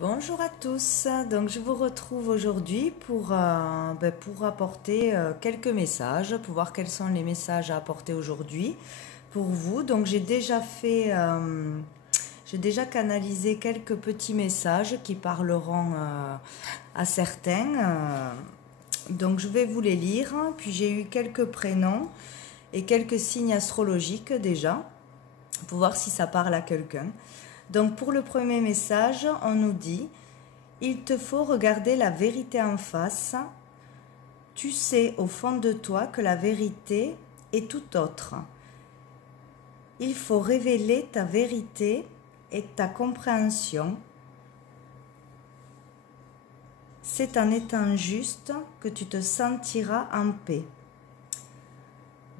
Bonjour à tous, donc je vous retrouve aujourd'hui pour apporter quelques messages, pour voir quels sont les messages à apporter aujourd'hui pour vous. Donc j'ai déjà canalisé quelques petits messages qui parleront à certains. Donc je vais vous les lire, puis j'ai eu quelques prénoms et quelques signes astrologiques déjà, pour voir si ça parle à quelqu'un. Donc pour le premier message, on nous dit « Il te faut regarder la vérité en face. Tu sais au fond de toi que la vérité est tout autre. Il faut révéler ta vérité et ta compréhension. C'est en étant juste que tu te sentiras en paix. »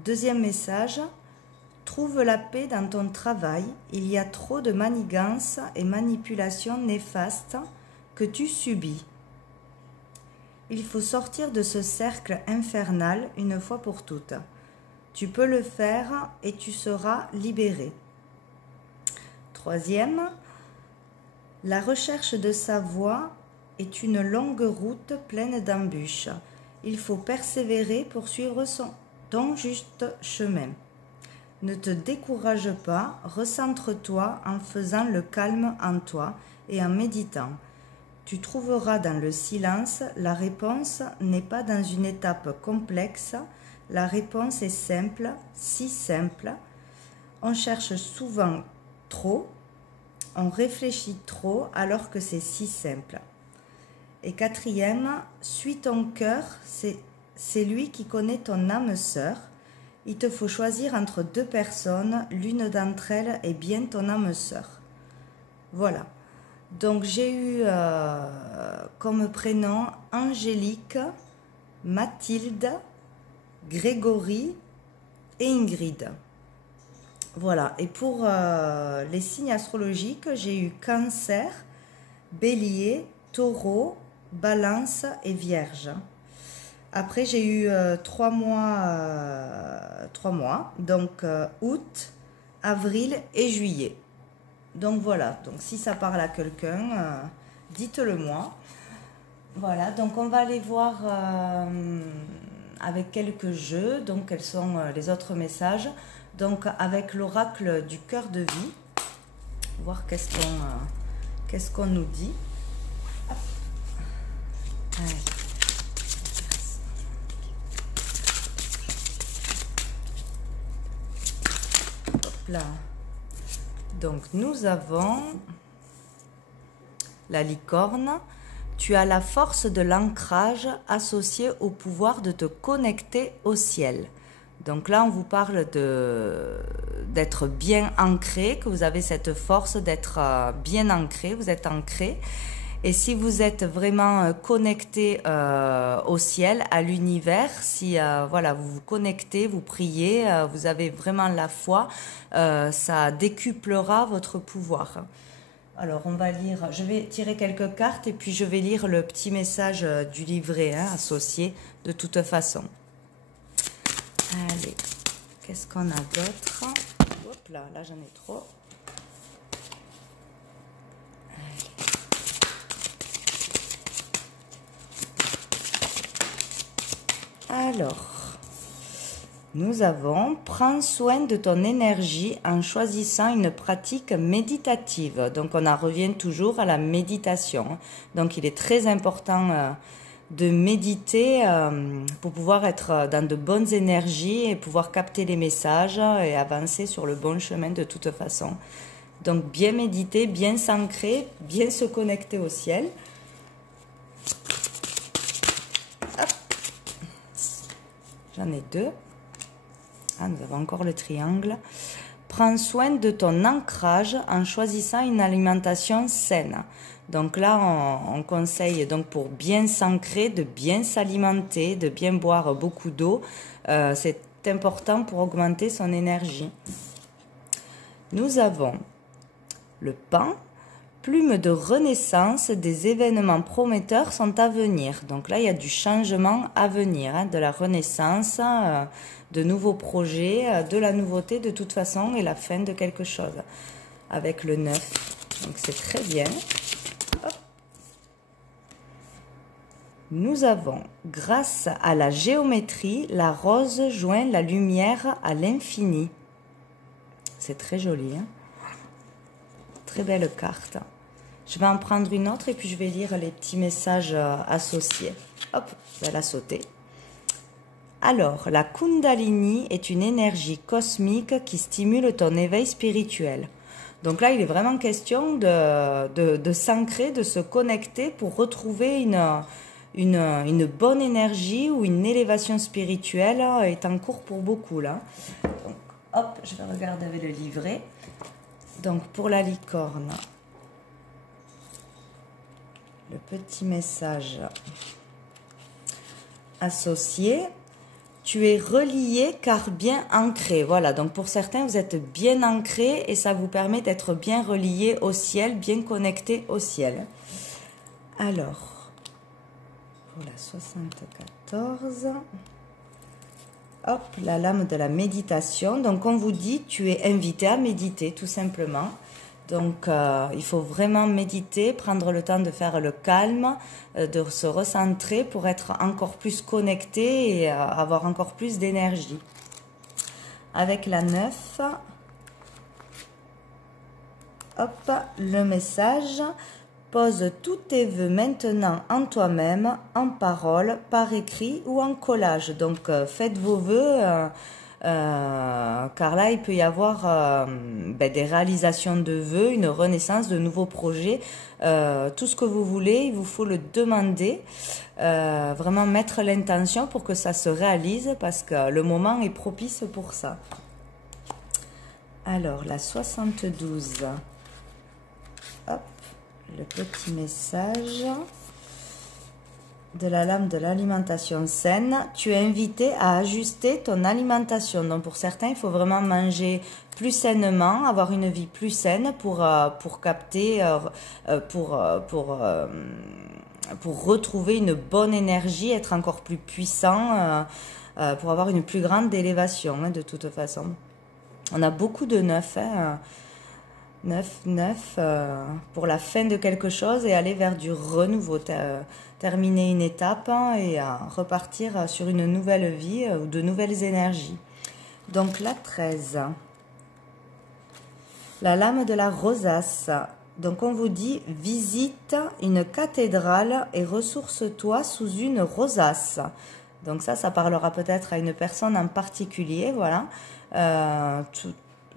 Deuxième message. Trouve la paix dans ton travail, il y a trop de manigances et manipulations néfastes que tu subis. Il faut sortir de ce cercle infernal une fois pour toutes. Tu peux le faire et tu seras libéré. Troisième, la recherche de sa voie est une longue route pleine d'embûches. Il faut persévérer pour suivre ton juste chemin. Ne te décourage pas, recentre-toi en faisant le calme en toi et en méditant. Tu trouveras dans le silence, la réponse n'est pas dans une étape complexe, la réponse est simple, si simple. On cherche souvent trop, on réfléchit trop alors que c'est si simple. Et quatrième, suis ton cœur, c'est lui qui connaît ton âme sœur. Il te faut choisir entre deux personnes, l'une d'entre elles est bien ton âme sœur. Voilà. Donc j'ai eu comme prénom Angélique, Mathilde, Grégory et Ingrid. Voilà. Et pour les signes astrologiques, j'ai eu Cancer, Bélier, Taureau, Balance et Vierge. Après, j'ai eu 3 mois, donc août, avril et juillet. Donc voilà, donc si ça parle à quelqu'un, dites-le moi. Voilà, donc on va aller voir avec quelques jeux, donc quels sont les autres messages. Donc avec l'oracle du cœur de vie, voir qu'est-ce qu'on nous dit. Hop. Allez. Là. Donc nous avons la licorne. Tu as la force de l'ancrage associée au pouvoir de te connecter au ciel. Donc là on vous parle d'être bien ancré, que vous avez cette force d'être bien ancré, vous êtes ancré. Et si vous êtes vraiment connecté au ciel, à l'univers, si voilà, vous vous connectez, vous priez, vous avez vraiment la foi, ça décuplera votre pouvoir. Alors on va lire, je vais tirer quelques cartes et puis je vais lire le petit message du livret associé de toute façon. Allez, qu'est-ce qu'on a d'autre? Hop là, là j'en ai trop. Alors, nous avons « Prends soin de ton énergie en choisissant une pratique méditative ». Donc, on en revient toujours à la méditation. Donc, il est très important de méditer pour pouvoir être dans de bonnes énergies et pouvoir capter les messages et avancer sur le bon chemin de toute façon. Donc, bien méditer, bien s'ancrer, bien se connecter au ciel. J'en ai deux. Ah, nous avons encore le triangle. Prends soin de ton ancrage en choisissant une alimentation saine. Donc là, on conseille donc pour bien s'ancrer, de bien s'alimenter, de bien boire beaucoup d'eau. C'est important pour augmenter son énergie. Nous avons le paon. Plume de renaissance, des événements prometteurs sont à venir. Donc là, il y a du changement à venir, de la renaissance, de nouveaux projets, de la nouveauté de toute façon et la fin de quelque chose. Avec le 9. Donc c'est très bien. Hop. Nous avons, grâce à la géométrie, la rose joint la lumière à l'infini. C'est très joli, hein? Très belle carte. Je vais en prendre une autre et puis je vais lire les petits messages associés. Hop, je vais la sauter. Alors, la Kundalini est une énergie cosmique qui stimule ton éveil spirituel. Donc là, il est vraiment question de s'ancrer, de se connecter pour retrouver une bonne énergie ou une élévation spirituelle est en cours pour beaucoup là. Donc, hop, je vais regarder avec le livret. Donc pour la licorne, le petit message associé. Tu es relié car bien ancré. Voilà, donc pour certains, vous êtes bien ancré et ça vous permet d'être bien relié au ciel, bien connecté au ciel. Alors, pour la 74, hop, la lame de la méditation. Donc on vous dit, tu es invité à méditer tout simplement. Donc, il faut vraiment méditer, prendre le temps de faire le calme, de se recentrer pour être encore plus connecté et avoir encore plus d'énergie. Avec la 9, hop, le message. Pose tous tes vœux maintenant en toi-même, en parole, par écrit ou en collage. Donc, faites vos vœux. Car là, il peut y avoir des réalisations de vœux, une renaissance, de nouveaux projets, tout ce que vous voulez, il vous faut le demander, vraiment mettre l'intention pour que ça se réalise parce que le moment est propice pour ça. Alors, la 72, hop, le petit message de la lame de l'alimentation saine, tu es invité à ajuster ton alimentation. Donc pour certains, il faut vraiment manger plus sainement, avoir une vie plus saine pour capter, pour retrouver une bonne énergie, être encore plus puissant, pour avoir une plus grande élévation, hein, de toute façon. On a beaucoup de 9, hein, 9, pour la fin de quelque chose et aller vers du renouveau. Terminer une étape et repartir sur une nouvelle vie ou de nouvelles énergies. Donc la 13, la lame de la rosace. Donc on vous dit, visite une cathédrale et ressource-toi sous une rosace. Donc ça parlera peut-être à une personne en particulier, voilà.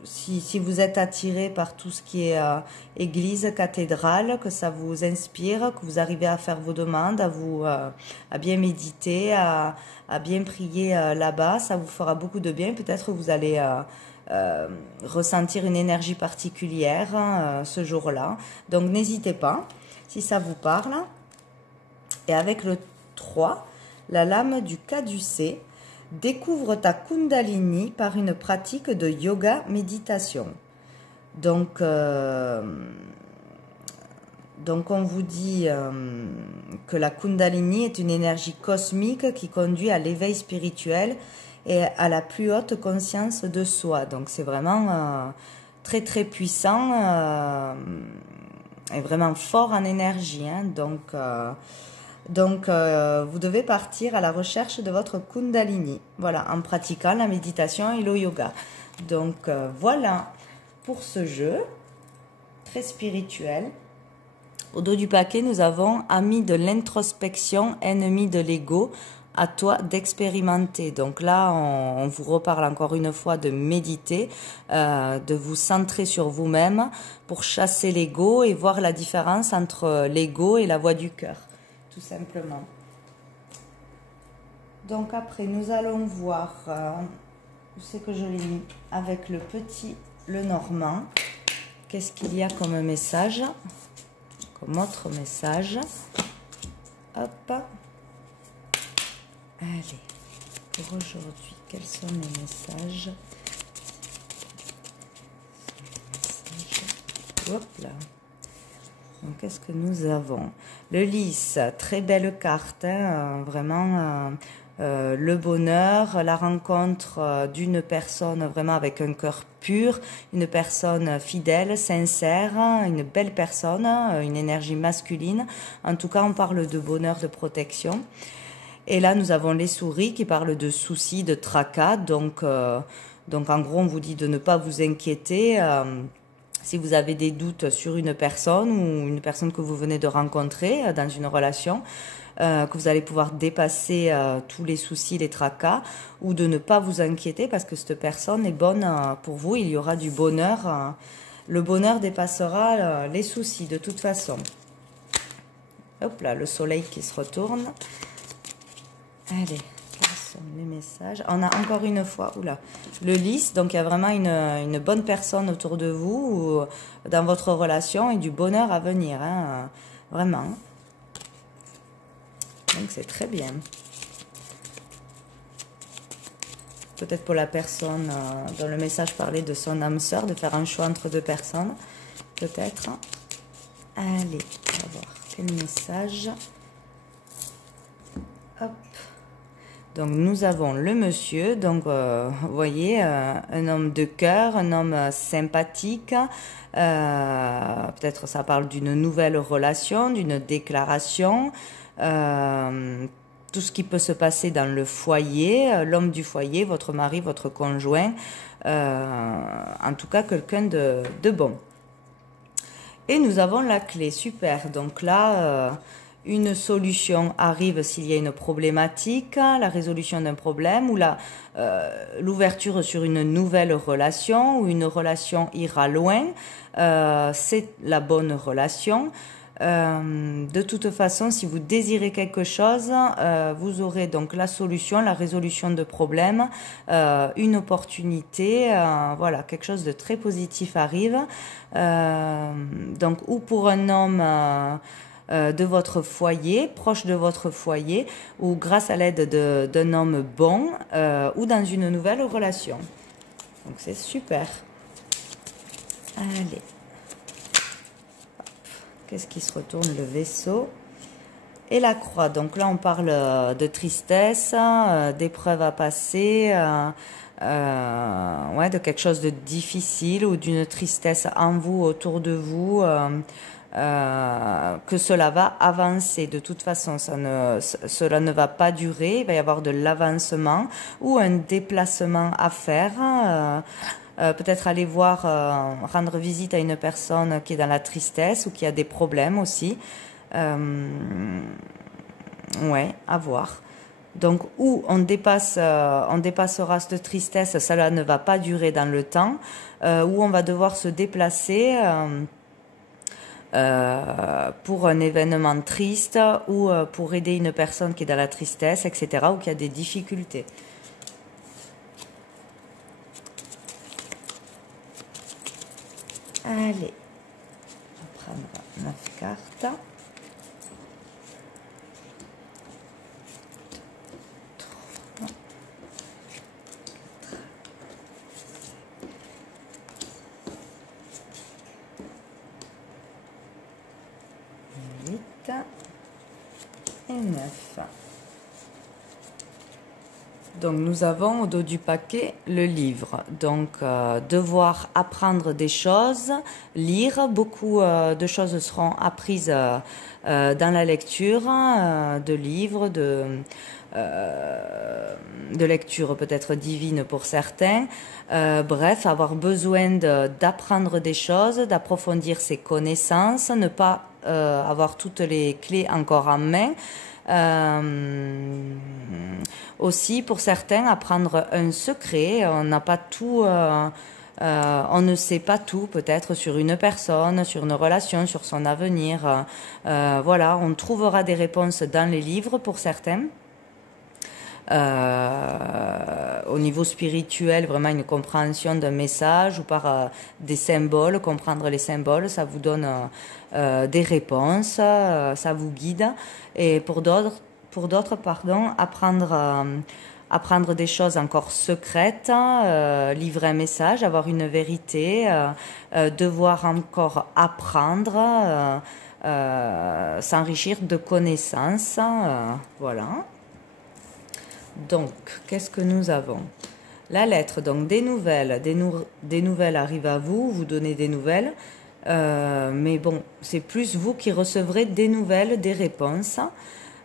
Si vous êtes attiré par tout ce qui est église, cathédrale, que ça vous inspire, que vous arrivez à faire vos demandes, à bien méditer, à bien prier là-bas, ça vous fera beaucoup de bien. Peut-être vous allez ressentir une énergie particulière ce jour-là. Donc n'hésitez pas, si ça vous parle. Et avec le 3, la lame du caducé. Découvre ta Kundalini par une pratique de yoga méditation. Donc on vous dit que la Kundalini est une énergie cosmique qui conduit à l'éveil spirituel et à la plus haute conscience de soi. Donc c'est vraiment très très puissant et vraiment fort en énergie, hein. Donc, vous devez partir à la recherche de votre Kundalini, voilà, en pratiquant la méditation et le yoga. Donc, voilà pour ce jeu très spirituel. Au dos du paquet, nous avons amis de l'introspection, ennemis de l'ego, à toi d'expérimenter. Donc là, on vous reparle encore une fois de méditer, de vous centrer sur vous-même pour chasser l'ego et voir la différence entre l'ego et la voix du cœur. Tout simplement. Donc après, nous allons voir, où c'est que je l'ai mis, avec le petit Lenormand, qu'est-ce qu'il y a comme message, comme autre message. Hop. Allez, pour aujourd'hui, quels sont mes messages? Hop là. Donc, qu'est-ce que nous avons? Le lys, très belle carte, hein, vraiment le bonheur, la rencontre d'une personne vraiment avec un cœur pur, une personne fidèle, sincère, une belle personne, une énergie masculine. En tout cas, on parle de bonheur, de protection. Et là, nous avons les souris qui parlent de soucis, de tracas. Donc en gros, on vous dit de ne pas vous inquiéter. Si vous avez des doutes sur une personne ou une personne que vous venez de rencontrer dans une relation, que vous allez pouvoir dépasser tous les soucis, les tracas, ou de ne pas vous inquiéter parce que cette personne est bonne pour vous. Il y aura du bonheur. Le bonheur dépassera les soucis de toute façon. Hop là, le soleil qui se retourne. Allez, quels sont les messages? On a encore une fois, oula, le lys. Donc il y a vraiment une bonne personne autour de vous ou dans votre relation et du bonheur à venir, hein, vraiment. Donc c'est très bien. Peut-être pour la personne dont le message parlait de son âme sœur, de faire un choix entre deux personnes. Peut-être. Allez, on va voir quel message. Hop. Donc nous avons le monsieur, donc vous voyez, un homme de cœur, un homme sympathique, peut-être ça parle d'une nouvelle relation, d'une déclaration, tout ce qui peut se passer dans le foyer, l'homme du foyer, votre mari, votre conjoint, en tout cas quelqu'un de bon. Et nous avons la clé, super, donc là... une solution arrive s'il y a une problématique, la résolution d'un problème ou l'ouverture sur une nouvelle relation ou une relation ira loin, c'est la bonne relation. De toute façon, si vous désirez quelque chose, vous aurez donc la solution, la résolution de problèmes, une opportunité, voilà, quelque chose de très positif arrive. Donc, ou pour un homme... de votre foyer, proche de votre foyer, ou grâce à l'aide d'un homme bon, ou dans une nouvelle relation. Donc c'est super. Allez. Qu'est-ce qui se retourne? Le vaisseau. Et la croix. Donc là on parle de tristesse, d'épreuves à passer, ouais, de quelque chose de difficile ou d'une tristesse en vous, autour de vous. Que cela va avancer. De toute façon, cela ne va pas durer. Il va y avoir de l'avancement ou un déplacement à faire. Peut-être aller voir, rendre visite à une personne qui est dans la tristesse ou qui a des problèmes aussi. Ouais, à voir. Donc, où on dépassera cette tristesse, cela ne va pas durer dans le temps, où on va devoir se déplacer pour un événement triste ou pour aider une personne qui est dans la tristesse, etc., ou qui a des difficultés. Allez, on va prendre 9 cartes. Et 9. Donc nous avons au dos du paquet le livre. Donc devoir apprendre des choses, lire. Beaucoup de choses seront apprises dans la lecture, de livres, de lecture peut-être divine pour certains. Bref, avoir besoin d'apprendre des choses, d'approfondir ses connaissances, ne pas avoir toutes les clés encore en main. Aussi, pour certains, apprendre un secret. On n'a pas tout... on ne sait pas tout peut-être sur une personne, sur une relation, sur son avenir. Voilà, on trouvera des réponses dans les livres pour certains. Au niveau spirituel, vraiment une compréhension d'un message ou par des symboles, comprendre les symboles, ça vous donne des réponses, ça vous guide. Et pour d'autres, apprendre des choses encore secrètes, livrer un message, avoir une vérité, devoir encore apprendre, s'enrichir de connaissances, voilà. Donc, qu'est-ce que nous avons? La lettre, donc des nouvelles. Des nouvelles arrivent à vous, vous donnez des nouvelles. Mais bon, c'est plus vous qui recevrez des nouvelles, des réponses.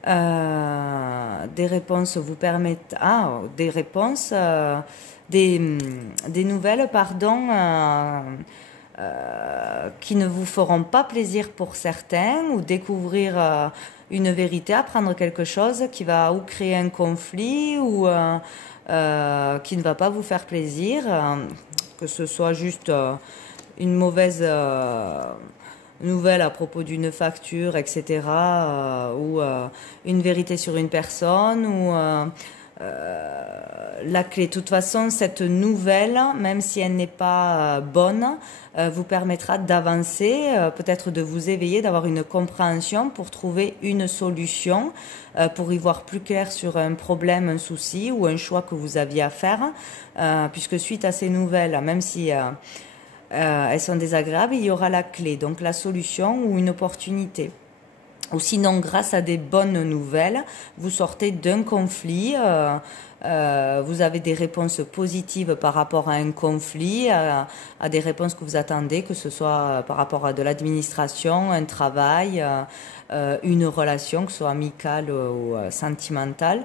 Des réponses vous permettent... Ah, des réponses... des nouvelles, pardon, qui ne vous feront pas plaisir pour certains, ou découvrir une vérité, apprendre quelque chose qui va ou créer un conflit ou qui ne va pas vous faire plaisir, que ce soit juste une mauvaise nouvelle à propos d'une facture, etc., ou une vérité sur une personne, ou la clé. De toute façon, cette nouvelle, même si elle n'est pas bonne, vous permettra d'avancer, peut-être de vous éveiller, d'avoir une compréhension pour trouver une solution, pour y voir plus clair sur un problème, un souci ou un choix que vous aviez à faire, puisque suite à ces nouvelles, même si elles sont désagréables, il y aura la clé, donc la solution ou une opportunité. Ou sinon, grâce à des bonnes nouvelles, vous sortez d'un conflit, vous avez des réponses positives par rapport à un conflit, à des réponses que vous attendez, que ce soit par rapport à de l'administration, un travail, une relation, que ce soit amicale ou sentimentale.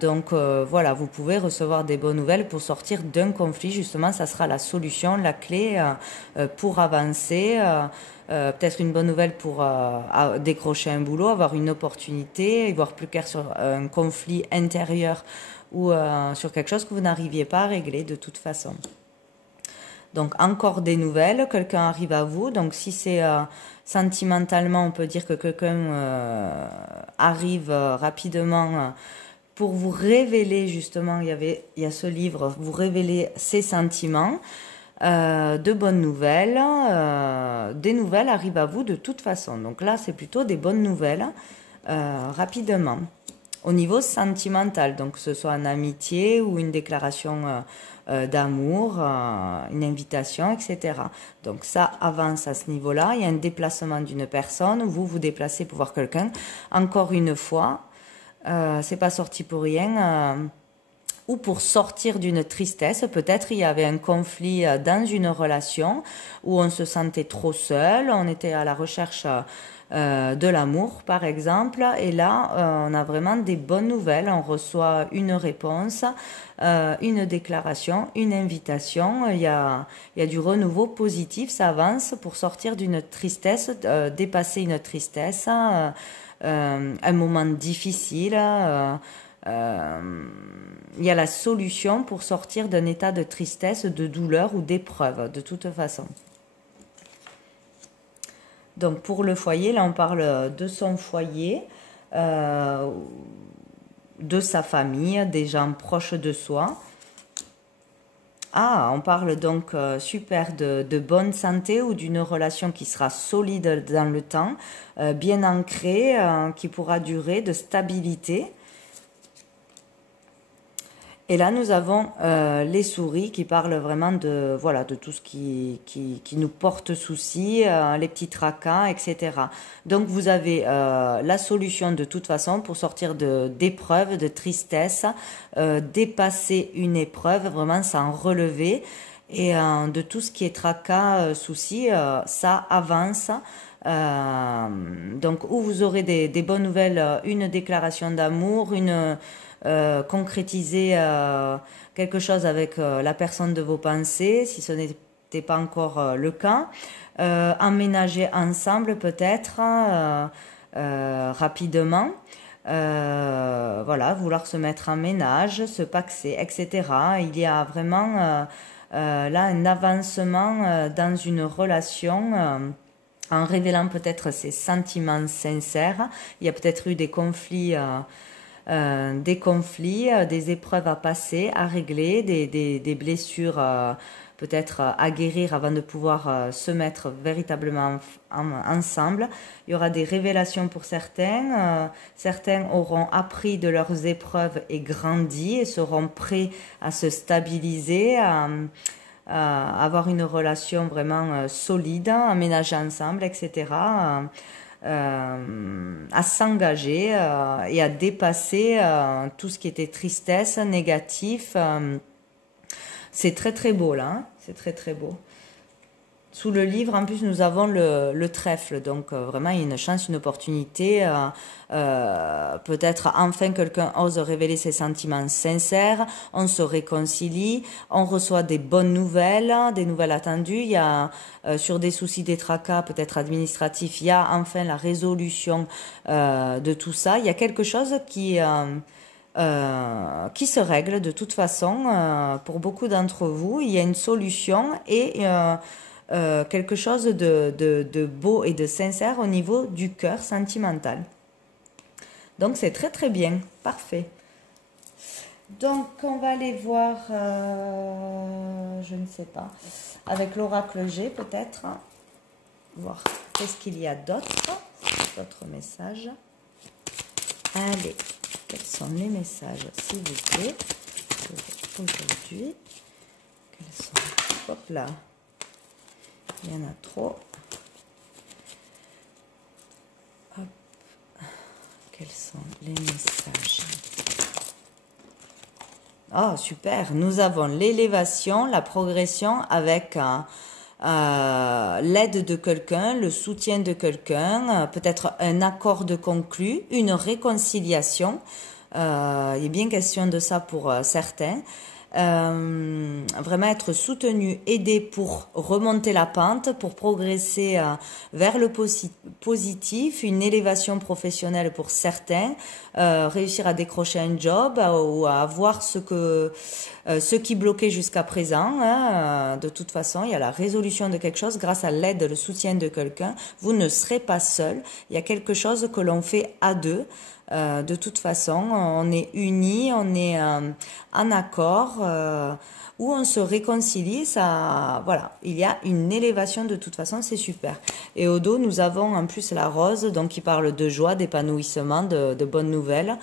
Donc voilà, vous pouvez recevoir des bonnes nouvelles pour sortir d'un conflit. Justement, ça sera la solution, la clé pour avancer. Peut-être une bonne nouvelle pour décrocher un boulot, avoir une opportunité, y voir plus clair sur un conflit intérieur ou sur quelque chose que vous n'arriviez pas à régler de toute façon. Donc encore des nouvelles, quelqu'un arrive à vous. Donc si c'est sentimentalement, on peut dire que quelqu'un arrive rapidement pour vous révéler, justement, il y a ce livre, vous révéler ses sentiments. De bonnes nouvelles, des nouvelles arrivent à vous de toute façon. Donc là, c'est plutôt des bonnes nouvelles rapidement. Au niveau sentimental, donc que ce soit en amitié ou une déclaration d'amour, une invitation, etc. Donc ça avance à ce niveau-là. Il y a un déplacement d'une personne, vous vous déplacez pour voir quelqu'un. Encore une fois, c'est pas sorti pour rien. Ou pour sortir d'une tristesse. Peut-être il y avait un conflit dans une relation où on se sentait trop seul, on était à la recherche de l'amour par exemple, et là on a vraiment des bonnes nouvelles, on reçoit une réponse, une déclaration, une invitation, il y a du renouveau positif, ça avance pour sortir d'une tristesse, dépasser une tristesse, un moment difficile. Il y a la solution pour sortir d'un état de tristesse, de douleur ou d'épreuve, de toute façon. Donc pour le foyer, là on parle de son foyer, de sa famille, des gens proches de soi. Ah, on parle donc super de bonne santé ou d'une relation qui sera solide dans le temps, bien ancrée, qui pourra durer, de stabilité. Et là, nous avons les souris qui parlent vraiment de, voilà, de tout ce qui nous porte souci, les petits tracas, etc. Donc, vous avez la solution de toute façon pour sortir d'épreuves, de tristesse, dépasser une épreuve, vraiment s'en relever. Et de tout ce qui est tracas, soucis, ça avance. Donc, où vous aurez des bonnes nouvelles, une déclaration d'amour, concrétiser quelque chose avec la personne de vos pensées, si ce n'était pas encore le cas. Emménager ensemble peut-être rapidement. Voilà, vouloir se mettre en ménage, se paxer, etc. Il y a vraiment là un avancement dans une relation. En révélant peut-être ses sentiments sincères. Il y a peut-être eu des conflits, des épreuves à passer, à régler, des blessures peut-être à guérir avant de pouvoir se mettre véritablement ensemble. Il y aura des révélations pour certains. Certains auront appris de leurs épreuves et grandi et seront prêts à se stabiliser, avoir une relation vraiment solide, aménager ensemble, etc. à s'engager et à dépasser tout ce qui était tristesse, négatif. C'est très très beau là, hein, c'est très très beau. Sous le livre, en plus, nous avons le trèfle. Donc, vraiment, il y a une chance, une opportunité. Peut-être, enfin, quelqu'un ose révéler ses sentiments sincères. On se réconcilie. On reçoit des bonnes nouvelles, des nouvelles attendues. Il y a, sur des soucis, des tracas, peut-être administratifs, il y a enfin la résolution de tout ça. Il y a quelque chose qui se règle de toute façon. Pour beaucoup d'entre vous, il y a une solution et... quelque chose de beau et de sincère au niveau du cœur sentimental. Donc c'est très très bien, parfait. Donc on va aller voir, je ne sais pas, avec l'oracle G peut-être, voir qu'est-ce qu'il y a d'autres messages. Allez, quels sont les messages s'il vous plaît aujourd'hui? Quels sont? Hop là. Il y en a trop. Hop. Quels sont les messages? Oh, super. Nous avons l'élévation, la progression avec l'aide de quelqu'un, le soutien de quelqu'un, peut-être un accord de conclu, une réconciliation. Il est bien question de ça pour certains. Vraiment être soutenu, aidé pour remonter la pente, pour progresser vers le positif, une élévation professionnelle pour certains, réussir à décrocher un job ou à avoir ce qui bloquait jusqu'à présent. Hein. De toute façon, il y a la résolution de quelque chose grâce à l'aide, le soutien de quelqu'un. Vous ne serez pas seul. Il y a quelque chose que l'on fait à deux. De toute façon, on est unis, on est en accord, où on se réconcilie. Ça, voilà, il y a une élévation de toute façon, c'est super. Et au dos, nous avons en plus la rose, donc qui parle de joie, d'épanouissement, de bonnes nouvelles.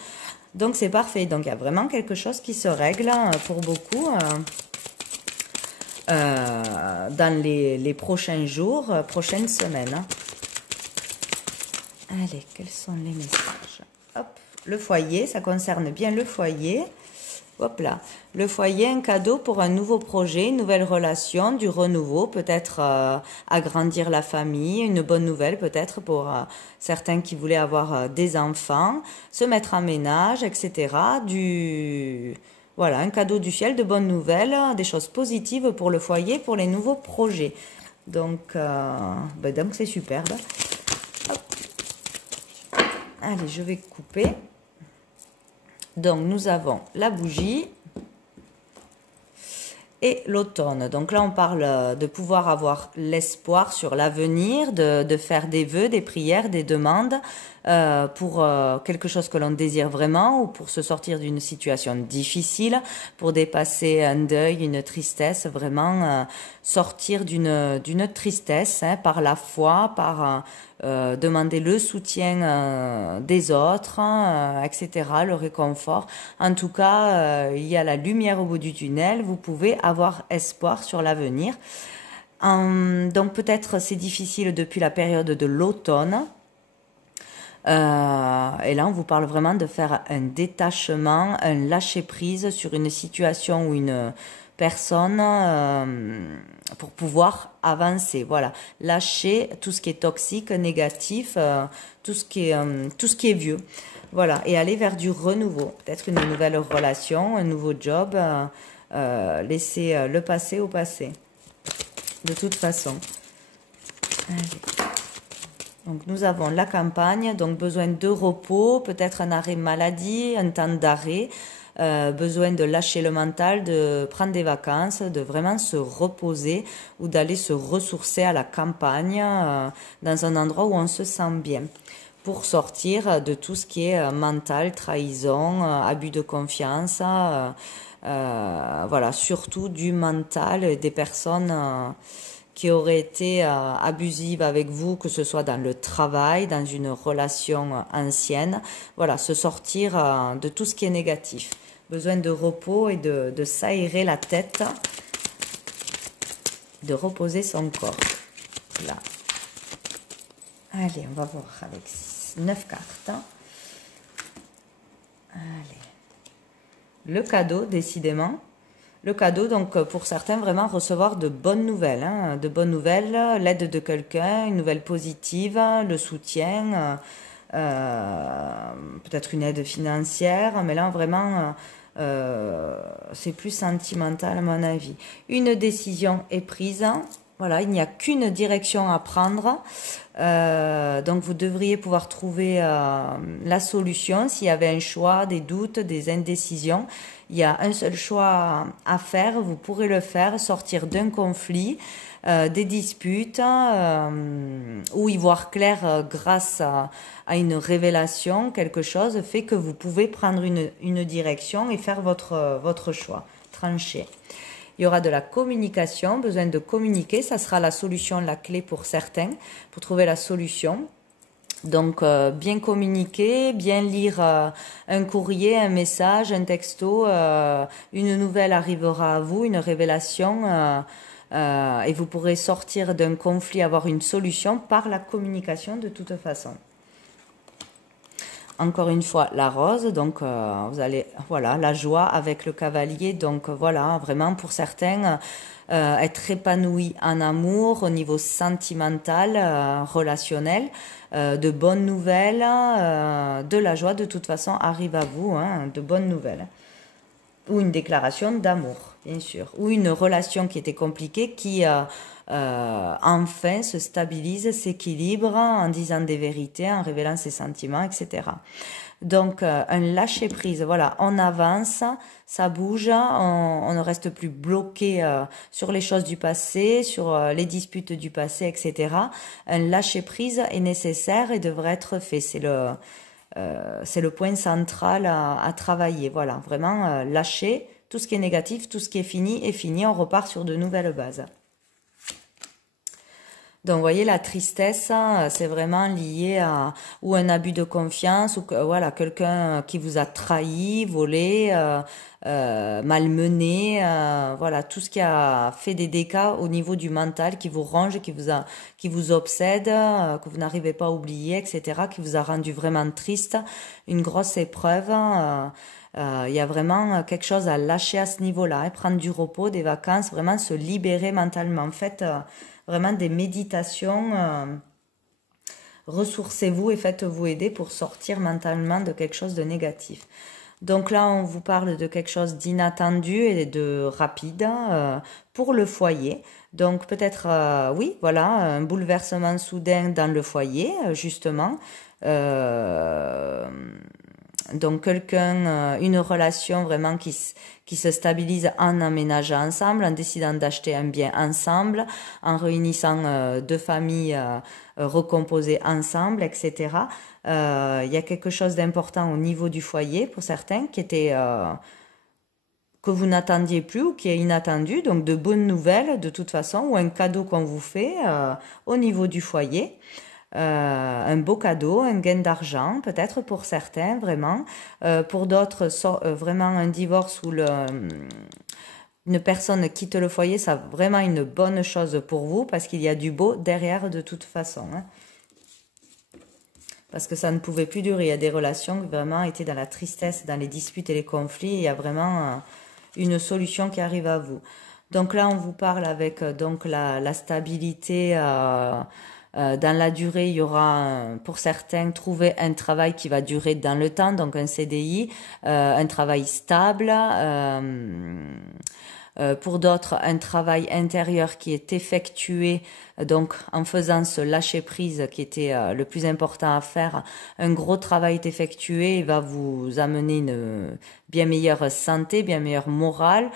Donc c'est parfait. Donc il y a vraiment quelque chose qui se règle pour beaucoup dans les prochains jours, prochaines semaines. Allez, quels sont les messages? Hop, le foyer, ça concerne bien le foyer. Hop là, le foyer, un cadeau pour un nouveau projet, une nouvelle relation, du renouveau, peut-être agrandir la famille, une bonne nouvelle peut-être pour certains qui voulaient avoir des enfants, se mettre en ménage, etc. Voilà, un cadeau du ciel, de bonnes nouvelles, des choses positives pour le foyer, pour les nouveaux projets. Donc c'est superbe. Allez, je vais couper. Donc, nous avons la bougie et l'automne. Donc là, on parle de pouvoir avoir l'espoir sur l'avenir, de faire des vœux, des prières, des demandes pour quelque chose que l'on désire vraiment ou pour se sortir d'une situation difficile, pour dépasser un deuil, une tristesse, vraiment sortir d'une tristesse par la foi, par demander le soutien des autres, etc., le réconfort. En tout cas, il y a la lumière au bout du tunnel, vous pouvez avoir espoir sur l'avenir. Donc peut-être c'est difficile depuis la période de l'automne. Et là, on vous parle vraiment de faire un détachement, un lâcher-prise sur une situation ou une personne pour pouvoir avancer. Voilà, lâcher tout ce qui est toxique, négatif, tout ce qui est vieux. Voilà, et aller vers du renouveau. Peut-être une nouvelle relation, un nouveau job. Laisser le passé au passé. De toute façon. Allez. Donc nous avons la campagne, donc besoin de repos, peut-être un arrêt maladie, un temps d'arrêt, besoin de lâcher le mental, de prendre des vacances, de vraiment se reposer ou d'aller se ressourcer à la campagne, dans un endroit où on se sent bien, pour sortir de tout ce qui est mental, trahison, abus de confiance, voilà, surtout du mental, des personnes qui auraient été abusives avec vous, que ce soit dans le travail, dans une relation ancienne. Voilà, se sortir de tout ce qui est négatif. Besoin de repos et de s'aérer la tête, de reposer son corps. Là. Allez, on va voir avec 9 cartes. Allez. Le cadeau, décidément. Le cadeau, donc pour certains, vraiment recevoir de bonnes nouvelles. Hein, de bonnes nouvelles, l'aide de quelqu'un, une nouvelle positive, le soutien, peut-être une aide financière, mais là vraiment c'est plus sentimental à mon avis. Une décision est prise. Voilà, il n'y a qu'une direction à prendre. Donc vous devriez pouvoir trouver la solution. S'il y avait un choix, des doutes, des indécisions, il y a un seul choix à faire. Vous pourrez le faire, sortir d'un conflit, des disputes, ou y voir clair grâce à une révélation. Quelque chose fait que vous pouvez prendre une direction et faire votre choix, trancher. Il y aura de la communication, besoin de communiquer, ça sera la solution, la clé pour certains, pour trouver la solution. Donc, bien communiquer, bien lire un courrier, un message, un texto, une nouvelle arrivera à vous, une révélation, et vous pourrez sortir d'un conflit, avoir une solution par la communication de toute façon. Encore une fois, la rose, donc vous allez, voilà, la joie avec le cavalier, donc voilà, vraiment pour certains, être épanoui en amour, au niveau sentimental, relationnel, de bonnes nouvelles, de la joie, de toute façon, arrive à vous, hein, de bonnes nouvelles. Ou une déclaration d'amour, bien sûr, ou une relation qui était compliquée, qui enfin se stabilise, s'équilibre en disant des vérités, en révélant ses sentiments, etc. Donc un lâcher prise, voilà, on avance, ça bouge, on ne reste plus bloqué sur les choses du passé, sur les disputes du passé, etc. Un lâcher prise est nécessaire et devrait être fait. C'est le point central à travailler. Voilà, vraiment lâcher tout ce qui est négatif, tout ce qui est fini, on repart sur de nouvelles bases. Donc, vous voyez, la tristesse, c'est vraiment lié à ou un abus de confiance, ou voilà, quelqu'un qui vous a trahi, volé, malmené, voilà, tout ce qui a fait des dégâts au niveau du mental, qui vous ronge, qui vous obsède, que vous n'arrivez pas à oublier, etc., qui vous a rendu vraiment triste, une grosse épreuve. Il y a vraiment quelque chose à lâcher à ce niveau-là, et prendre du repos, des vacances, vraiment se libérer mentalement. Faites vraiment des méditations, ressourcez-vous et faites-vous aider pour sortir mentalement de quelque chose de négatif. Donc là, on vous parle de quelque chose d'inattendu et de rapide pour le foyer. Donc peut-être, oui, voilà, un bouleversement soudain dans le foyer, justement. Donc quelqu'un, une relation vraiment qui se stabilise en aménageant ensemble, en décidant d'acheter un bien ensemble, en réunissant deux familles recomposées ensemble, etc. Il y a quelque chose d'important au niveau du foyer pour certains qui était que vous n'attendiez plus ou qui est inattendu, donc de bonnes nouvelles de toute façon, ou un cadeau qu'on vous fait au niveau du foyer. Un beau cadeau, un gain d'argent, peut-être pour certains, vraiment. Pour d'autres, vraiment un divorce ou une personne quitte le foyer, c'est vraiment une bonne chose pour vous parce qu'il y a du beau derrière de toute façon. Hein. Parce que ça ne pouvait plus durer. Il y a des relations qui vraiment étaient dans la tristesse, dans les disputes et les conflits. Il y a vraiment une solution qui arrive à vous. Donc là, on vous parle avec donc la stabilité. Dans la durée, il y aura, pour certains, trouver un travail qui va durer dans le temps, donc un CDI, un travail stable. Pour d'autres, un travail intérieur qui est effectué, donc en faisant ce lâcher-prise qui était le plus important à faire, un gros travail est effectué, il va vous amener une bien meilleure santé, bien meilleure morale,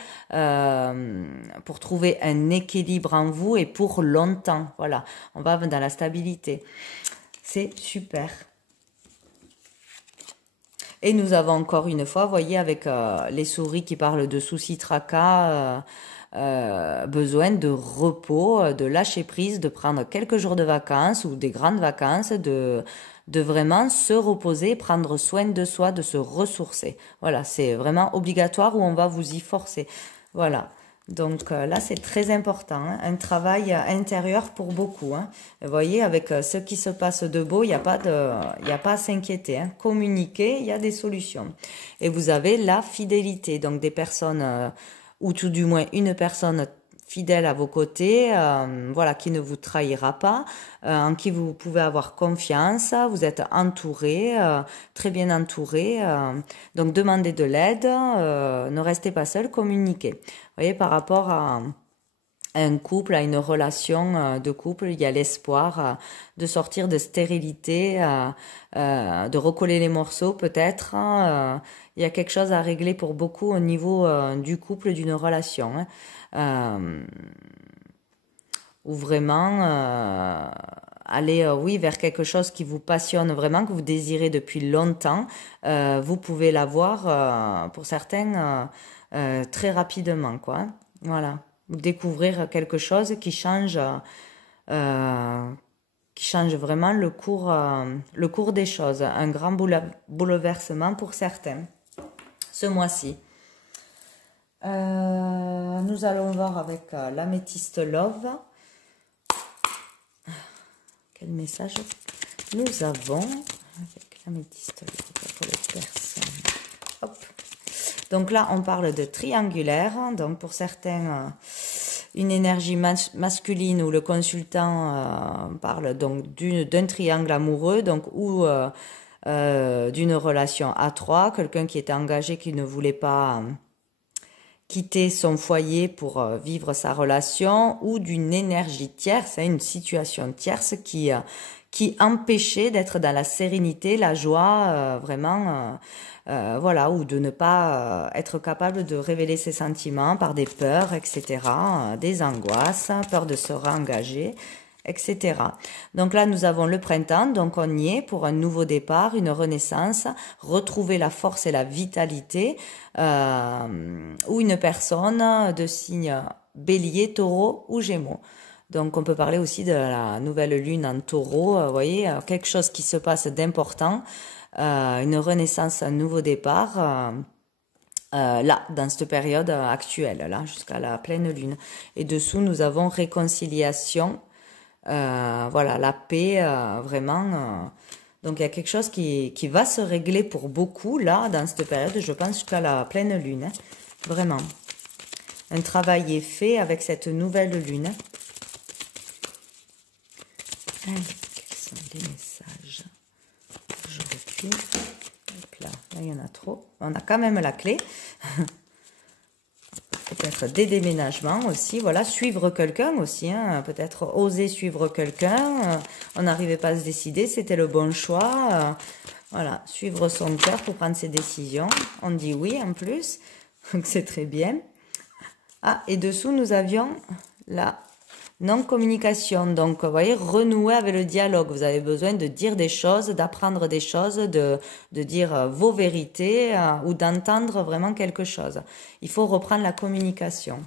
pour trouver un équilibre en vous et pour longtemps. Voilà, on va dans la stabilité. C'est super. Et nous avons encore une fois, vous voyez, avec les souris qui parlent de soucis, tracas, besoin de repos, de lâcher prise, de prendre quelques jours de vacances ou des grandes vacances, de vraiment se reposer, prendre soin de soi, de se ressourcer. Voilà, c'est vraiment obligatoire ou on va vous y forcer. Voilà. Donc là, c'est très important, hein, un travail intérieur pour beaucoup. Hein. Vous voyez, avec ce qui se passe de beau, il n'y a pas à s'inquiéter. Hein. Communiquer, il y a des solutions. Et vous avez la fidélité, donc des personnes, ou tout du moins une personne fidèle à vos côtés, voilà, qui ne vous trahira pas, en qui vous pouvez avoir confiance, vous êtes entouré, très bien entouré, donc demandez de l'aide, ne restez pas seul, communiquez. Vous voyez, par rapport à un couple, à une relation de couple, il y a l'espoir de sortir de stérilité, de recoller les morceaux peut-être. Il y a quelque chose à régler pour beaucoup au niveau du couple, d'une relation. Hein. Ou vraiment aller oui vers quelque chose qui vous passionne vraiment, que vous désirez depuis longtemps, vous pouvez l'avoir pour certains très rapidement quoi. Voilà, ou découvrir quelque chose qui change vraiment le cours des choses, un grand bouleversement pour certains ce mois-ci. Nous allons voir avec l'améthyste Love. Quel message nous avons avec l'améthyste Love pour les personnes. Hop. Donc là, on parle de triangulaire. Donc pour certains, une énergie masculine où le consultant parle donc d'un triangle amoureux, donc ou d'une relation à trois, quelqu'un qui était engagé, qui ne voulait pas quitter son foyer pour vivre sa relation, ou d'une énergie tierce, une situation tierce qui empêchait d'être dans la sérénité, la joie, vraiment, voilà, ou de ne pas être capable de révéler ses sentiments par des peurs, etc., des angoisses, peur de se réengager, etc. Donc là, nous avons le printemps, donc on y est pour un nouveau départ, une renaissance, retrouver la force et la vitalité, ou une personne de signe bélier, taureau ou gémeaux. Donc on peut parler aussi de la nouvelle lune en taureau, vous voyez, quelque chose qui se passe d'important, une renaissance, un nouveau départ, là, dans cette période actuelle, là, jusqu'à la pleine lune. Et dessous, nous avons réconciliation, voilà, la paix, vraiment. Donc il y a quelque chose qui va se régler pour beaucoup, là, dans cette période, je pense, jusqu'à la pleine lune. Hein, vraiment. Un travail est fait avec cette nouvelle lune. Quels sont les messages? Je recule. Là, il y en a trop. On a quand même la clé. Peut-être des déménagements aussi. Voilà, suivre quelqu'un aussi. Hein. Peut-être oser suivre quelqu'un. On n'arrivait pas à se décider. C'était le bon choix. Voilà, suivre son cœur pour prendre ses décisions. On dit oui en plus. Donc c'est très bien. Ah, et dessous, nous avions la non-communication. Donc, vous voyez, renouer avec le dialogue. Vous avez besoin de dire des choses, d'apprendre des choses, de dire vos vérités ou d'entendre vraiment quelque chose. Il faut reprendre la communication.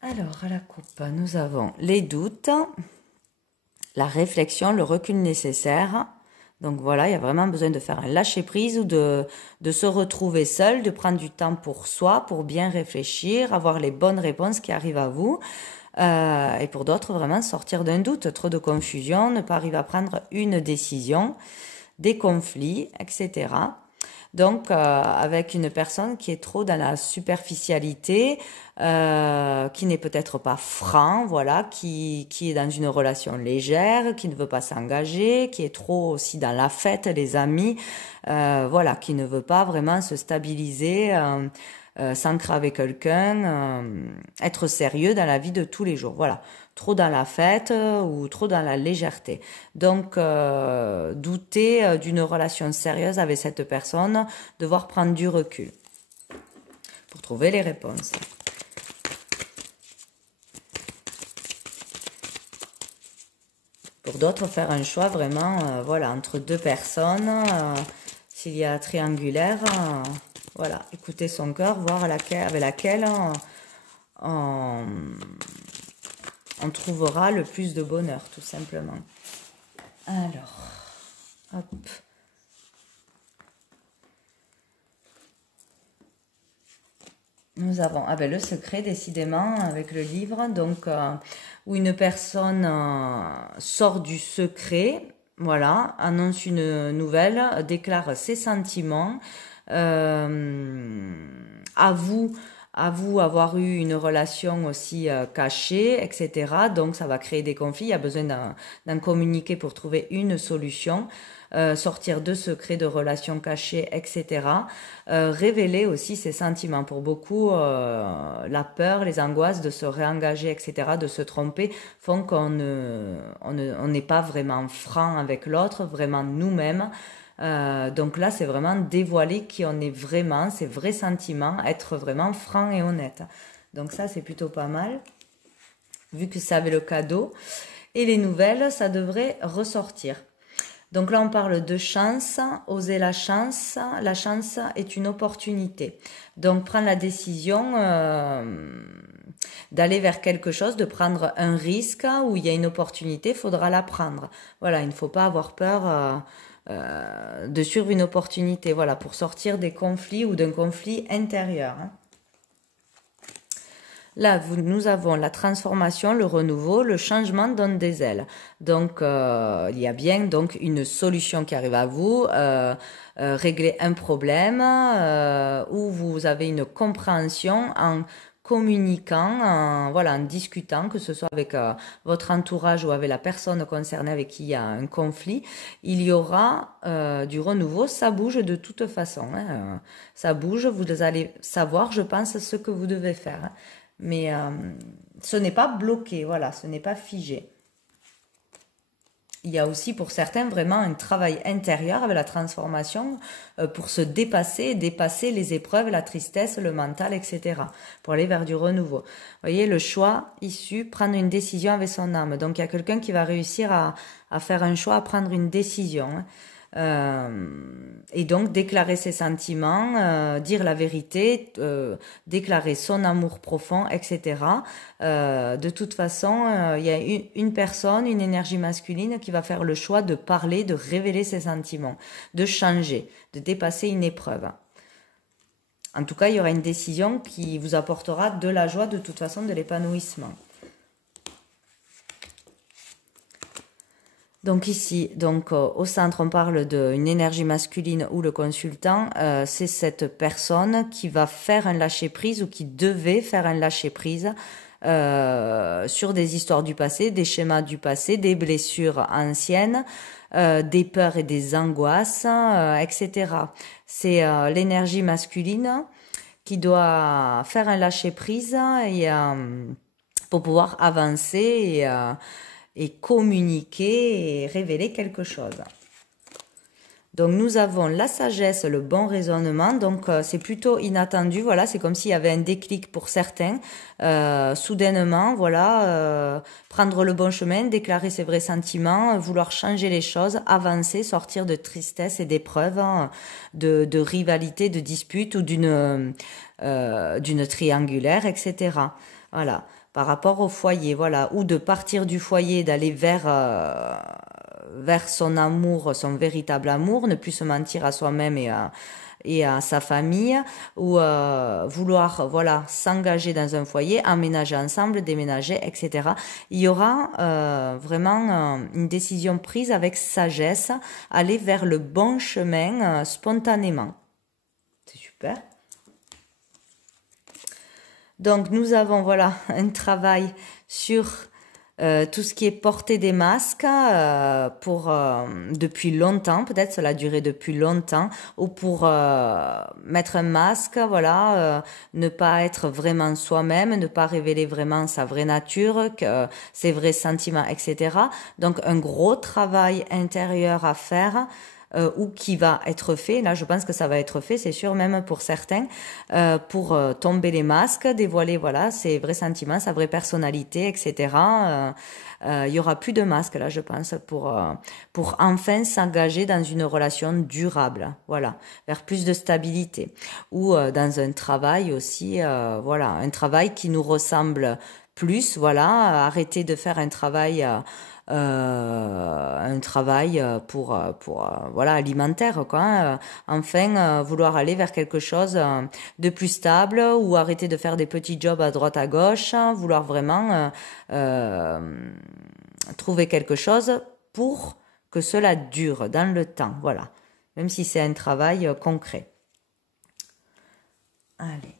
Alors, à la coupe, nous avons les doutes, la réflexion, le recul nécessaire. Donc voilà, il y a vraiment besoin de faire un lâcher-prise ou de se retrouver seul, de prendre du temps pour soi, pour bien réfléchir, avoir les bonnes réponses qui arrivent à vous. Et pour d'autres, vraiment sortir d'un doute, trop de confusion, ne pas arriver à prendre une décision, des conflits, etc. Donc, avec une personne qui est trop dans la superficialité, qui n'est peut-être pas franc, voilà, qui est dans une relation légère, qui ne veut pas s'engager, qui est trop aussi dans la fête, les amis, voilà, qui ne veut pas vraiment se stabiliser, s'ancrer avec quelqu'un, être sérieux dans la vie de tous les jours, voilà. Trop dans la fête ou trop dans la légèreté. Donc, douter d'une relation sérieuse avec cette personne, devoir prendre du recul pour trouver les réponses. Pour d'autres, faire un choix vraiment, voilà, entre deux personnes, s'il y a triangulaire, voilà, écouter son cœur, voir avec laquelle on trouvera le plus de bonheur, tout simplement. Alors, hop. Nous avons le secret, décidément, avec le livre, donc où une personne sort du secret, voilà, annonce une nouvelle, déclare ses sentiments, avoue avoir eu une relation aussi cachée, etc. Donc ça va créer des conflits, il y a besoin d'en communiquer pour trouver une solution. Sortir de secrets, de relations cachées, etc. Révéler aussi ses sentiments. Pour beaucoup, la peur, les angoisses de se réengager, etc., de se tromper, font qu'on n'est pas vraiment franc avec l'autre, vraiment nous-mêmes. Donc là, c'est vraiment dévoiler qui on est vraiment, ses vrais sentiments, être vraiment franc et honnête. Donc ça, c'est plutôt pas mal, vu que ça avait le cadeau. Et les nouvelles, ça devrait ressortir. Donc là, on parle de chance, oser la chance. La chance est une opportunité. Donc, prendre la décision d'aller vers quelque chose, de prendre un risque où il y a une opportunité, il faudra la prendre. Voilà, il ne faut pas avoir peur de suivre une opportunité. Voilà, pour sortir des conflits ou d'un conflit intérieur. Là, nous avons la transformation, le renouveau, le changement donne des ailes. Donc, il y a bien donc une solution qui arrive à vous, régler un problème où vous avez une compréhension en communiquant, en discutant, que ce soit avec votre entourage ou avec la personne concernée avec qui il y a un conflit, il y aura du renouveau. Ça bouge de toute façon. Ça bouge, vous allez savoir, je pense, ce que vous devez faire. Mais ce n'est pas bloqué, voilà, ce n'est pas figé. Il y a aussi pour certains vraiment un travail intérieur avec la transformation pour se dépasser les épreuves, la tristesse, le mental, etc. Pour aller vers du renouveau. Vous voyez, le choix issu, prendre une décision avec son âme. Donc il y a quelqu'un qui va réussir à faire un choix, à prendre une décision. Et donc déclarer ses sentiments, dire la vérité, déclarer son amour profond, etc. De toute façon, il y a une personne, une énergie masculine qui va faire le choix de parler, de révéler ses sentiments, de changer, de dépasser une épreuve. En tout cas, il y aura une décision qui vous apportera de la joie, de toute façon, de l'épanouissement. Donc ici, au centre, on parle d'une énergie masculine où le consultant, c'est cette personne qui va faire un lâcher-prise ou qui devait faire un lâcher-prise sur des histoires du passé, des schémas du passé, des blessures anciennes, des peurs et des angoisses, etc. C'est l'énergie masculine qui doit faire un lâcher-prise pour pouvoir avancer et communiquer et révéler quelque chose. Donc nous avons la sagesse, le bon raisonnement, donc c'est plutôt inattendu, voilà, c'est comme s'il y avait un déclic pour certains, soudainement, voilà, prendre le bon chemin, déclarer ses vrais sentiments, vouloir changer les choses, avancer, sortir de tristesse et d'épreuves, de rivalité, de dispute ou d'une triangulaire, etc. Voilà. Par rapport au foyer, voilà, ou de partir du foyer, d'aller vers son amour, son véritable amour, ne plus se mentir à soi-même et à sa famille, ou vouloir, voilà, s'engager dans un foyer, emménager ensemble, déménager, etc. Il y aura vraiment une décision prise avec sagesse, aller vers le bon chemin spontanément. C'est super. Donc nous avons voilà un travail sur tout ce qui est porter des masques pour depuis longtemps, peut-être cela a duré depuis longtemps, ou pour mettre un masque, voilà, ne pas être vraiment soi-même, ne pas révéler vraiment sa vraie nature, ses vrais sentiments, etc. Donc un gros travail intérieur à faire. Ou qui va être fait, là je pense que ça va être fait, c'est sûr, même pour certains, pour tomber les masques, dévoiler voilà ses vrais sentiments, sa vraie personnalité, etc. Il y aura plus de masques là, je pense, pour enfin s'engager dans une relation durable, voilà, vers plus de stabilité, ou dans un travail aussi, voilà, un travail qui nous ressemble plus, voilà, arrêter de faire un travail pour voilà, alimentaire, quoi, hein. Enfin, vouloir aller vers quelque chose de plus stable, ou arrêter de faire des petits jobs à droite à gauche, hein, vouloir vraiment trouver quelque chose pour que cela dure dans le temps, voilà, même si c'est un travail concret. Allez.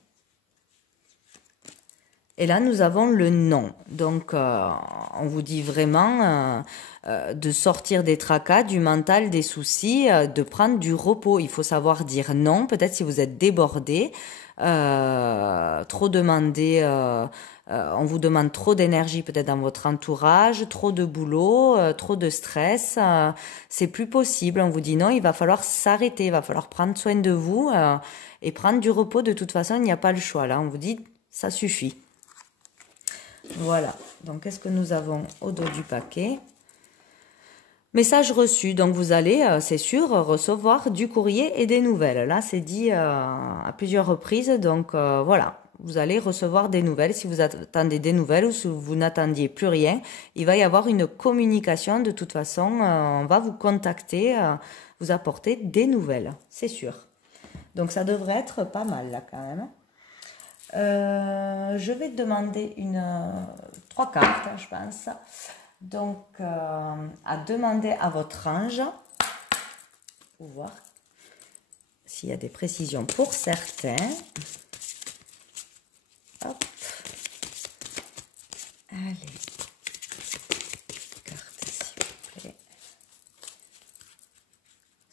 Et là, nous avons le non. Donc, on vous dit vraiment de sortir des tracas, du mental, des soucis, de prendre du repos. Il faut savoir dire non. Peut-être si vous êtes débordé, trop demandé, on vous demande trop d'énergie peut-être dans votre entourage, trop de boulot, trop de stress. C'est plus possible. On vous dit non, il va falloir s'arrêter, il va falloir prendre soin de vous et prendre du repos. De toute façon, il n'y a pas le choix. Là, on vous dit ça suffit. Voilà, donc qu'est-ce que nous avons au dos du paquet? Message reçu, donc vous allez, c'est sûr, recevoir du courrier et des nouvelles. Là, c'est dit à plusieurs reprises, donc voilà, vous allez recevoir des nouvelles. Si vous attendez des nouvelles ou si vous n'attendiez plus rien, il va y avoir une communication. De toute façon, on va vous contacter, vous apporter des nouvelles, c'est sûr. Donc ça devrait être pas mal là quand même. Je vais demander 3 cartes, je pense. Donc, à demander à votre ange pour voir s'il y a des précisions pour certains. Hop. Allez. Cartes, s'il vous plaît.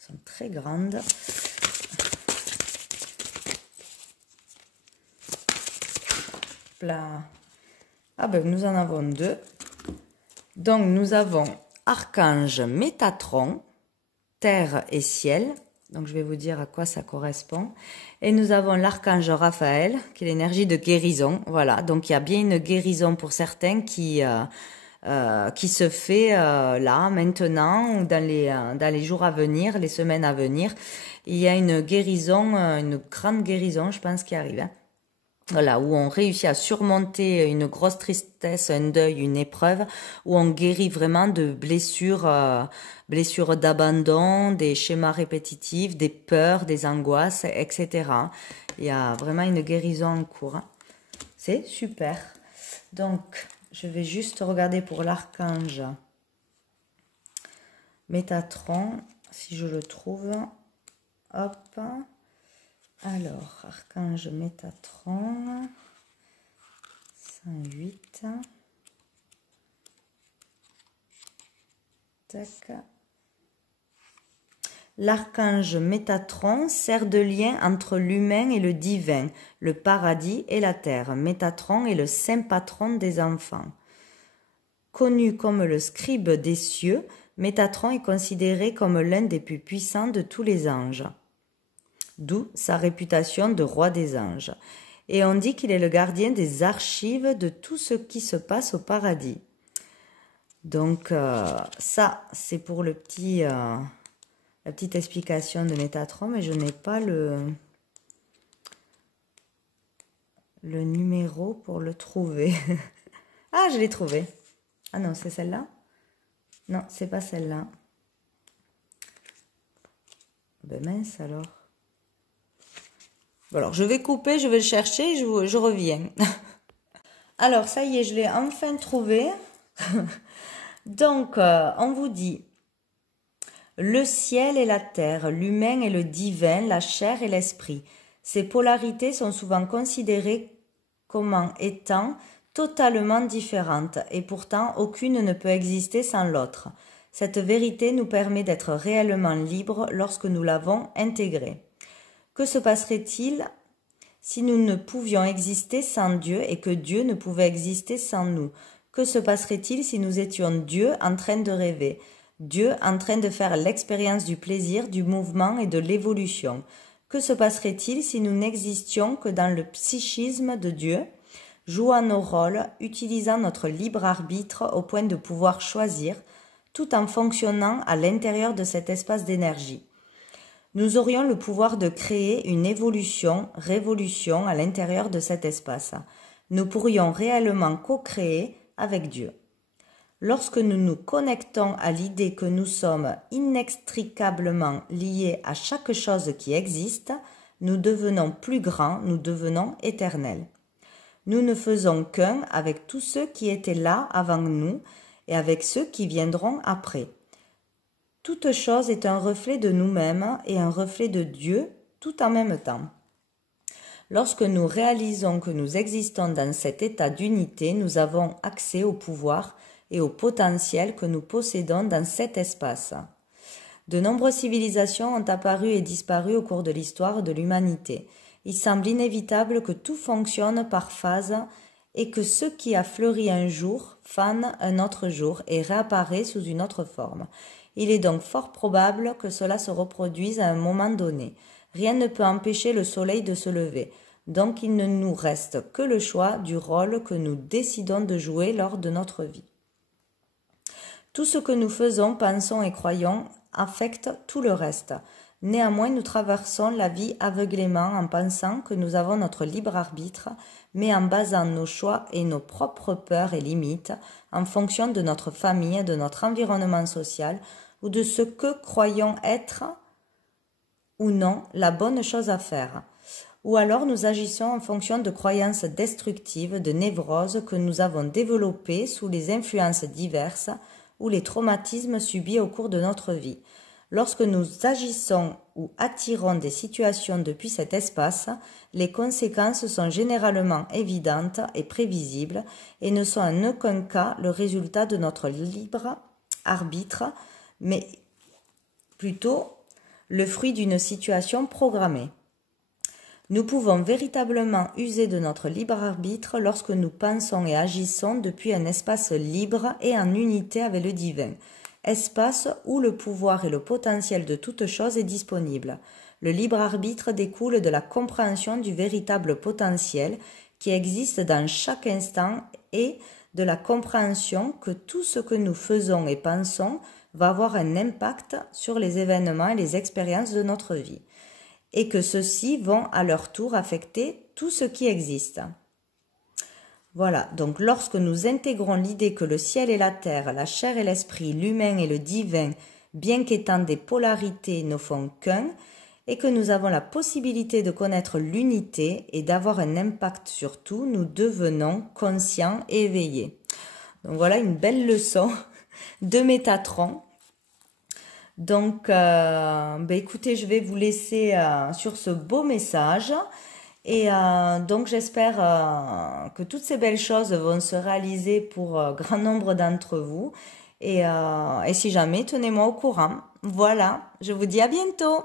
Elles sont très grandes. Là. Ah ben nous en avons 2. Donc nous avons Archange Métatron, terre et ciel. Donc je vais vous dire à quoi ça correspond. Et nous avons l'Archange Raphaël, qui est l'énergie de guérison. Voilà, donc il y a bien une guérison pour certains qui se fait là, maintenant, ou dans les jours à venir, les semaines à venir. Il y a une guérison, une grande guérison, je pense, qui arrive. Hein. Voilà, où on réussit à surmonter une grosse tristesse, un deuil, une épreuve, où on guérit vraiment de blessures d'abandon, des schémas répétitifs, des peurs, des angoisses, etc. Il y a vraiment une guérison en cours. Hein. C'est super. Donc, je vais juste regarder pour l'archange Métatron, si je le trouve. Hop. Alors, Archange Métatron, 108. Tac. L'archange Métatron sert de lien entre l'humain et le divin, le paradis et la terre. Métatron est le saint patron des enfants. Connu comme le scribe des cieux, Métatron est considéré comme l'un des plus puissants de tous les anges. D'où sa réputation de roi des anges. Et on dit qu'il est le gardien des archives de tout ce qui se passe au paradis. Donc ça, c'est pour la petite explication de Métatron, mais je n'ai pas le numéro pour le trouver. Ah, je l'ai trouvé. Ah non, c'est celle-là? Non, c'est pas celle-là. Ben mince alors. Bon, alors, je vais couper, je vais le chercher, je reviens. Alors, ça y est, je l'ai enfin trouvé. Donc, on vous dit, le ciel et la terre, l'humain et le divin, la chair et l'esprit. Ces polarités sont souvent considérées comme étant totalement différentes et pourtant aucune ne peut exister sans l'autre. Cette vérité nous permet d'être réellement libres lorsque nous l'avons intégrée. Que se passerait-il si nous ne pouvions exister sans Dieu et que Dieu ne pouvait exister sans nous? Que se passerait-il si nous étions Dieu en train de rêver, Dieu en train de faire l'expérience du plaisir, du mouvement et de l'évolution? Que se passerait-il si nous n'existions que dans le psychisme de Dieu, jouant nos rôles, utilisant notre libre arbitre au point de pouvoir choisir, tout en fonctionnant à l'intérieur de cet espace d'énergie? Nous aurions le pouvoir de créer une évolution, révolution à l'intérieur de cet espace. nous pourrions réellement co-créer avec Dieu. Lorsque nous nous connectons à l'idée que nous sommes inextricablement liés à chaque chose qui existe, nous devenons plus grands, nous devenons éternels. Nous ne faisons qu'un avec tous ceux qui étaient là avant nous et avec ceux qui viendront après. Toute chose est un reflet de nous-mêmes et un reflet de Dieu tout en même temps. Lorsque nous réalisons que nous existons dans cet état d'unité, nous avons accès au pouvoir et au potentiel que nous possédons dans cet espace. De nombreuses civilisations ont apparu et disparu au cours de l'histoire de l'humanité. Il semble inévitable que tout fonctionne par phase et que ce qui a fleuri un jour fane un autre jour et réapparaît sous une autre forme. Il est donc fort probable que cela se reproduise à un moment donné. Rien ne peut empêcher le soleil de se lever. Donc il ne nous reste que le choix du rôle que nous décidons de jouer lors de notre vie. Tout ce que nous faisons, pensons et croyons affecte tout le reste. Néanmoins, nous traversons la vie aveuglément en pensant que nous avons notre libre arbitre, mais en basant nos choix et nos propres peurs et limites en fonction de notre famille, de notre environnement social ou de ce que croyons être ou non la bonne chose à faire. Ou alors nous agissons en fonction de croyances destructives, de névroses que nous avons développées sous les influences diverses ou les traumatismes subis au cours de notre vie. Lorsque nous agissons ou attirons des situations depuis cet espace, les conséquences sont généralement évidentes et prévisibles et ne sont en aucun cas le résultat de notre libre arbitre, mais plutôt le fruit d'une situation programmée. Nous pouvons véritablement user de notre libre arbitre lorsque nous pensons et agissons depuis un espace libre et en unité avec le divin, espace où le pouvoir et le potentiel de toute chose est disponible. Le libre arbitre découle de la compréhension du véritable potentiel qui existe dans chaque instant et de la compréhension que tout ce que nous faisons et pensons va avoir un impact sur les événements et les expériences de notre vie, et que ceux-ci vont à leur tour affecter tout ce qui existe. Voilà, donc lorsque nous intégrons l'idée que le ciel et la terre, la chair et l'esprit, l'humain et le divin, bien qu'étant des polarités, ne font qu'un, et que nous avons la possibilité de connaître l'unité et d'avoir un impact sur tout, nous devenons conscients et éveillés. Donc voilà une belle leçon de Métatron. Donc, écoutez, je vais vous laisser sur ce beau message et donc j'espère que toutes ces belles choses vont se réaliser pour grand nombre d'entre vous et si jamais, tenez-moi au courant. Voilà, je vous dis à bientôt.